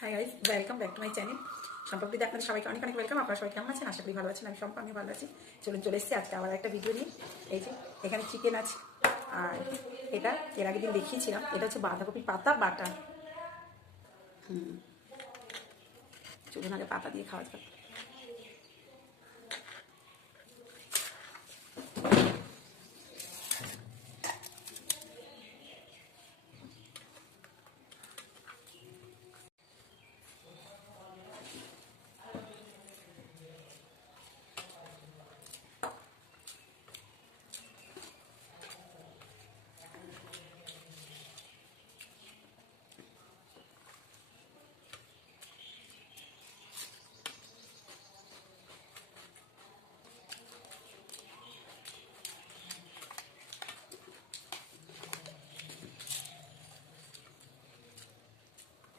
Hi guys, welcome back to my channel. সম্পর্কে আপনাদের সবাইকে অনেক অনেক ওয়েলকাম। আপনারা সবাই কেমন আছেন? আশা করি ভালো আছেন। আমি সম্পর্ক আমি ভালো আছি। চলে এসেছি আজকে আবার একটা ভিডিও নিয়ে। এই যে এখানে চিকেন আছে, আর এটা এর আগের দিন দেখিয়েছিলাম। এটা হচ্ছে বাঁধাকপি পাতা বাটা। চলুন আগে পাতা দিয়ে খাওয়া যাক।